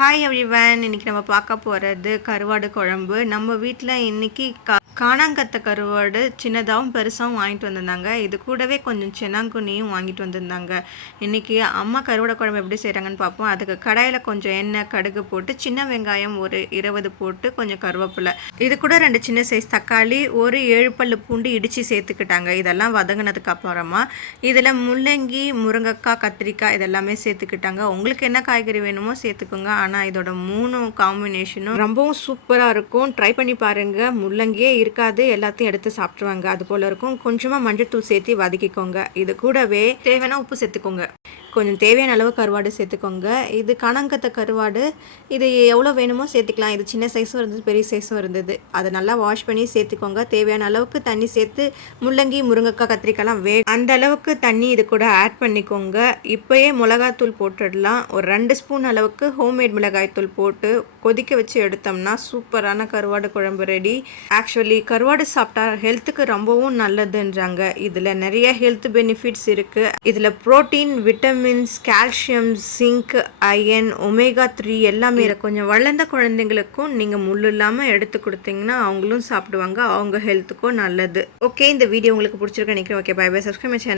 Hi everyone, இன்றைக்கி நம்ம பார்க்க போகிறது கருவாடு குழம்பு. நம்ம வீட்டில் இன்றைக்கி காணாங்கத்தை கருவாடு சின்னதாகவும் பெருசாகவும் வாங்கிட்டு வந்திருந்தாங்க. இது கூடவே கொஞ்சம் சென்னாங்குனியும் வாங்கிட்டு வந்திருந்தாங்க. இன்றைக்கி அம்மா கருவாடு குழம்பு எப்படி செய்கிறாங்கன்னு பார்ப்போம். அதுக்கு கடாயில் கொஞ்சம் எண்ணெய், கடுகு போட்டு சின்ன வெங்காயம் ஒரு 20 போட்டு கொஞ்சம் கருவேப்பிலை, இது கூட 2 சின்ன சைஸ் தக்காளி, ஒரு 7 பல்லு பூண்டு இடித்து சேர்த்துக்கிட்டாங்க. இதெல்லாம் வதங்கினதுக்கு அப்புறமா இதில் முள்ளங்கி, முருங்கைக்காய், கத்திரிக்காய் இதெல்லாமே சேர்த்துக்கிட்டாங்க. உங்களுக்கு என்ன காய்கறி வேணுமோ சேர்த்துக்கோங்க. ஆனால் இதோட 3 காம்பினேஷனும் ரொம்பவும் சூப்பராக இருக்கும். ட்ரை பண்ணி பாருங்கள். முள்ளங்கியே இருக்காது, எல்லாத்தையும் எடுத்து சாப்பிட்ருவாங்க. அது போல் இருக்கும். கொஞ்சமாக மஞ்சள்தூள் சேர்த்து வதக்கிக்கோங்க. இது கூடவே தேவையான உப்பு சேர்த்துக்கோங்க. கொஞ்சம் தேவையான அளவு கருவாடு சேர்த்துக்கோங்க. இது காணாங்கத்தை கருவாடு, இது எவ்வளோ வேணுமோ சேர்த்துக்கலாம். இது சின்ன சைஸும் இருந்தது, பெரிய சைஸும் இருந்தது. அதை நல்லா வாஷ் பண்ணி சேர்த்துக்கோங்க. தேவையான அளவுக்கு தண்ணி சேர்த்து முள்ளங்கி, முருங்கைக்காய், கத்திரிக்காய்லாம் அந்த அளவுக்கு தண்ணி இது கூட ஆட் பண்ணிக்கோங்க. இப்போயே மிளகாய்த்தூள் போட்டுடலாம். ஒரு 2 ஸ்பூன் அளவுக்கு ஹோம்மேட் மிளகாய்த்தூள் போட்டு கொதிக்க வச்சு எடுத்தோம்னா சூப்பரான கருவாடு குழம்பு ரெடி. ஆக்சுவலி கருவாடு சாப்பிட்டா ஹெல்த்துக்கு ரொம்பவும் நல்லதுன்றாங்க. இதில் நிறைய ஹெல்த் பெனிஃபிட்ஸ் இருக்குது. இதில் protein, vitamins, calcium, zinc, iron, omega 3 எல்லாமே இருக்குது. கொஞ்சம் வளர்ந்த குழந்தைங்களுக்கும் நீங்கள் முள் இல்லாமல் எடுத்து கொடுத்தீங்கன்னா அவங்களும் சாப்பிடுவாங்க. அவங்க ஹெல்த்துக்கும் நல்லது. ஓகே, இந்த வீடியோ உங்களுக்கு பிடிச்சிருக்குன்னு நினைக்கிறேன். Okay, bye bye. Subscribe my channel.